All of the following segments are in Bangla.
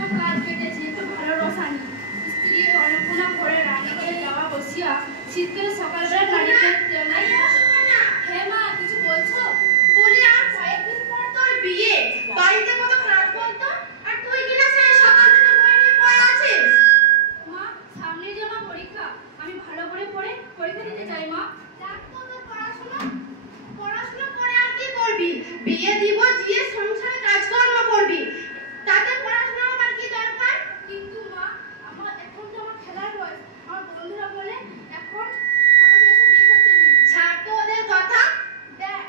তো কাজ কেটেছি, একটু ভালো রসানি। স্ত্রী অন্নপূর্ণা করে রান্নাঘরে যাওয়া বসিয়া শীতকালে সকালবেলা নারীকে হ্যাঁ মা, কিছু বলছো? বলি আর কয়েকদিন পর তোর বিয়ে, বাড়িতে কত কাজ বলতো, আর তুই কিনা সেই সকাল থেকে বই নিয়ে পড়ে আছিস। মা, সামনে যে আমার পরীক্ষা, আমি ভালো করে পড়ে পরীক্ষা দিতে চাই মা। দেখ তো তোর পড়াশোনা করে আর কি করবি? বিয়ে দিব, দিয়ে সংসারে কাজকর্ম করবি, তাতে পড়াশোনা আমার কি দরকার? কিন্তু মা, এখন তো আমার খেলার বয়স। আমার বন্ধুরা বলে এখন ছোট বয়সে বিয়ে করতে নেই। ছাড় তো ওদের কথা। দেখ,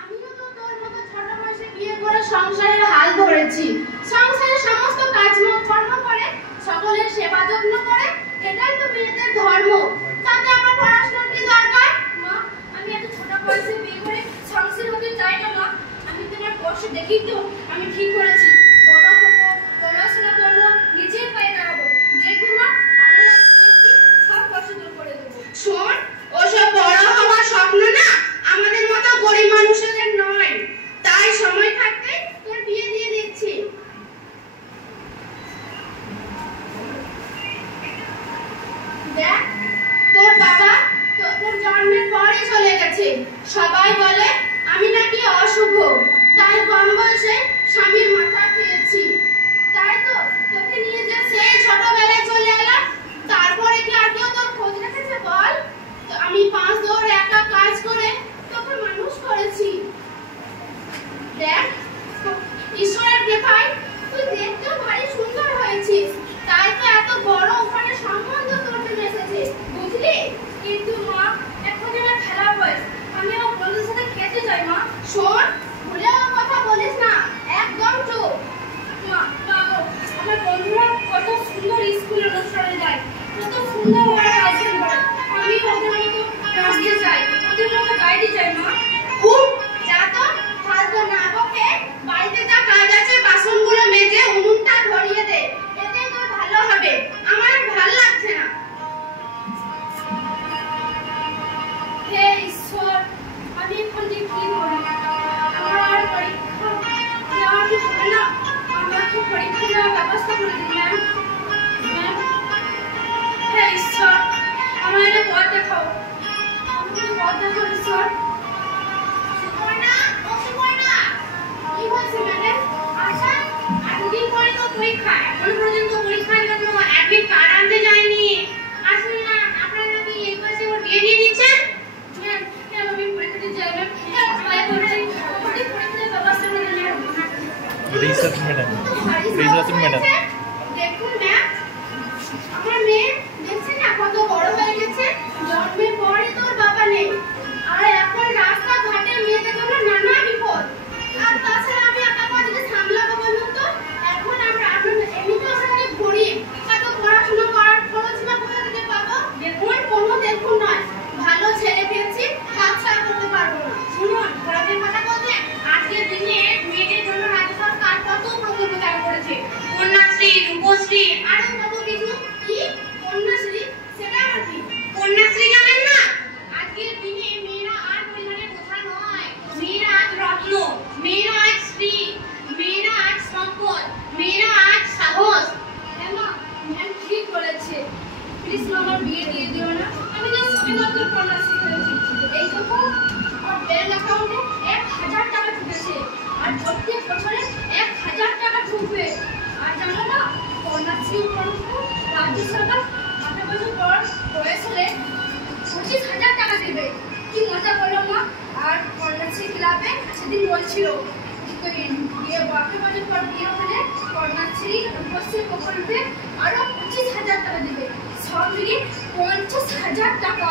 আমিও তো তোর মতো ছোট বয়সে বিয়ে করে সংসারের হাল ধরেছি। সংসারের সমস্ত কাজকর্ম করে, সকলের সেবা যত্ন করে, এটাই তো মেয়েদের ধর্ম। তাতে আমার পড়াশোনার কি দরকার? মা, আমি এত ছোট বয়সে বিয়ে করে সংসার হতে চাই না মা। আমি তোমার বয়স দেখি তো আমি ঠিক করেছি, বড় হবো, পড়াশোনা করবো, নিজের পায়ে দাঁড়াবো। দেখবি মা, আমরা সব কষ্ট দূর করে দেবো। শোন, ওসব বড় হওয়ার স্বপ্ন না আমাদের মতো গরিব মানুষদের নয়। তাই সময় থাকতে তোর বিয়ে দিয়ে দিচ্ছি। দেখ, তোর বাবা তোর জন্মের পরে চলে গেছে। সবাই বলে আমি নাকি অশুভ, তাই কম বয়সে স্বামীর মাথা খেয়েছি। তাই তো তোকে নিয়ে যে সেই ছোটবেলায় চলে এলাম। তারপরে কি আর কেউ তোর খোঁজ রেখেছে বল? তো আমি 5 দৌড় একা কাজ করে তোকে মানুষ করেছি। দেখ, ঈশ্বরের কৃপায় তুই দেখতেও ভারী সুন্দর হয়েছিস, তাই তো এত বড় ওখানে সম্বন্ধ তোর জন্য এসেছে, বুঝলি? কিন্তু মা, এখন যে আমার খেলার বয়স, আমি আমার বন্ধুদের সাথে খেলতে চাই মা। শোন, ভুলেও কথা বলিস না, একদম চুপ। মা, গো, আমার বন্ধুরা কত সুন্দর স্কুল অনুষ্ঠানে যায়, কত সুন্দর ওরা আয়োজন করে। আমি ওদের মতো নাচতে চাই, ওদের মতো গাইতে চাই মা। খুব যা তো, ফালতু না বকে বাড়িতে যা কাজ আছে বাসনগুলো মেজে উনুনটা ধরিয়ে দে, এতেই তোর ভালো হবে। আমার আর ভালো লাগছে না। হে ঈশ্বর, আমি এখন যে কি করি? আমার পরীক্ষা নেওয়া কি হবে না? আমাকে পরীক্ষা নেওয়ার ব্যবস্থা করে দিন ম্যাম। হে ঈশ্বর, আমার এটা পথ দেখাও, আমাকে পথ দেখাও ঈশ্বর। সুপর্ণা, ও সুপর্ণা, কি হয়েছে ম্যাডাম? আচ্ছা, এতদিন পরে তো পরীক্ষা, এখনো পর্যন্ত পরীক্ষার জন্য অ্যাডমিট কার্ড আনতে যায়নি। আসলে না, আপনারা নাকি এই বয়সে ওর বিয়ে দিয়ে দিচ্ছেন? ম্যাম, আমি পরীক্ষা দিতে যাই ম্যাম। দয়া করে আমাকে পরীক্ষার ব্যবস্থা করে দিন ম্যাম। ম্যাডাম, দেখুন ম্যাম, আমার মেয়ে দেখছেন না কত বড় হয়ে গেছে। জন্মের পরে তোর বাবা নেই, আর এখন রাস্তাঘাটে মেয়েদের জন্য নানা বিপদ। আর তাছাড়া আমি একা কাজে সামলাবো বলুন তো? এখন এমনিতে আমরা অনেক গরিব, এত পড়াশোনা করার খরচ না কোথা থেকে পাবো? দেখুন নয়, ভালো ছেলে পেয়েছি, হাতছাড়া করতে পারবো না। শুনুন, খরচের কথা বলছেন, আজকের দিনে মেয়েদের জন্য রাজ্য সরকার কত প্রকল্প চালু করেছে। কন্যাশ্রী, রূপশ্রী, আরো কত কিছু। কি কন্যাশ্রী? সেটা আবার কি? কন্যাশ্রী জানেন না? আজকের দিনে মেয়েরা আর পরিবারের বোঝা নয়। মেয়েরা আজ রত্ন, মেয়েরা আজ স্ত্রী, মেয়েরা আজ সম্পদ, মেয়েরা আজ সাহস। হ্যাঁ মা, ম্যাম ঠিক বলেছে। প্লিজ আমার বিয়ে দিয়ে দিও না। আমি যে সবেমাত্র কন্যাশ্রী হয়েছি। এই দেখো, আমার ব্যাংক অ্যাকাউন্টে 1000 টাকা ঢুকেছে, আর প্রত্যেক বছরে 1000 টাকা ঢুকবে। আর জানো না, কন্যাশ্রী প্রকল্প রাজ্য সরকার 18 বছর পর বয়স হলে 25,000 টাকা দেবে। কি মজা বলো মা? আর কন্যাশ্রী ক্লাবে সেদিন বলছিল বিয়ে 18 বছর পর বিয়ে হলে কন্যাশ্রী রূপশ্রী প্রকল্পে আরো 25,000 টাকা দেবে। সব মিলিয়ে 50,000 টাকা।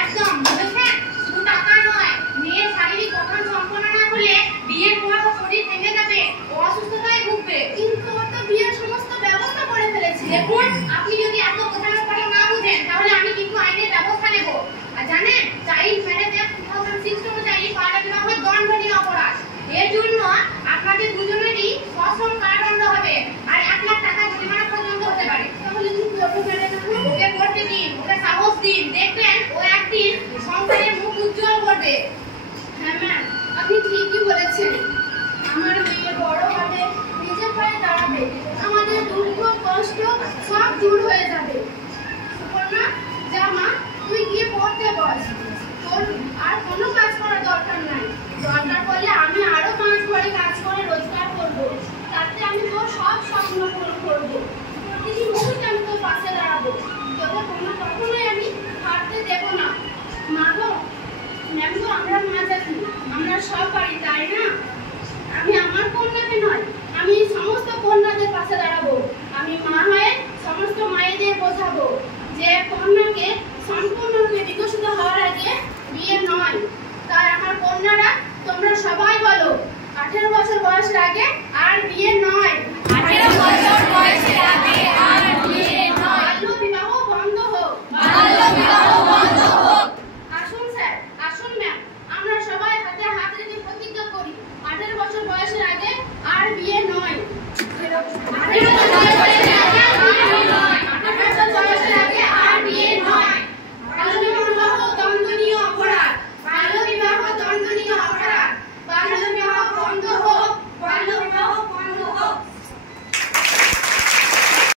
একদম বুঝেছেন? শুধু টাকা নয়, মেয়ের শারীরিক গঠন সম্পন্ন না হলে বিয়ের পর ওর শরীর ভেঙে যাবে, ও অসুস্থতায় ভুগবে। কিন্তু ওর তো বিয়ের সমস্ত ব্যবস্থা করে ফেলেছি। দেখুন, আপনি যদি এত বোঝানোর পরে না বুঝেন, তাহলে আমি কিন্তু আইনের ব্যবস্থা নেব। আর জানেন, চাইল্ড ম্যারেজ অ্যাক্ট 2006 অনুযায়ী বাল্য বিবাহ দণ্ডনীয় অপরাধ। এর জন্য আপনাদের দুজনেরই সশ্রম কারাদণ্ড হবে, আর 1 লাখ টাকা জরিমানা পর্যন্ত হতে পারে। তাহলে কি করবো ম্যাডাম? ওকে করতে দিন, ওকে সাহস দিন, দেখবেন ও একদিন সংসারের মুখ উজ্জ্বল করবে। হ্যাঁ ম্যাম, আপনি ঠিক করবো, প্রতিটি মুহূর্তে আমি তোর পাশে দাঁড়াবো, তোকে কখনোই আমি হারতে দেবো না। মা গো, ম্যাম তো আমরা মা জাতি, আমরা সব পারি, তাই না? আমি আমার কন্যাকে নয়, আমি সমস্ত কন্যাদের পাশে দাঁড়াবো। আমি মা হয়ে সমস্ত মায়েদের বোঝাবো যে কন্যাকে সম্পূর্ণরূপে বিকশিত হওয়ার আগে বিয়ে নয়। তাই আমার কন্যারা তোমরা সবাই বলো, 18 বছর বয়সের আগে আর বিয়ে নয়। 18 বছর বয়সের আগে আর বিয়ে নয়। বাল্য বিবাহ বন্ধ হোক। বাল্য বিবাহ বন্ধ হোক। আসুন স্যার, আসুন ম্যাম, আমরা সবাই হাতে হাত রেখে প্রতিজ্ঞা করি, 18 বছর বয়সের আগে আর বিয়ে নয়।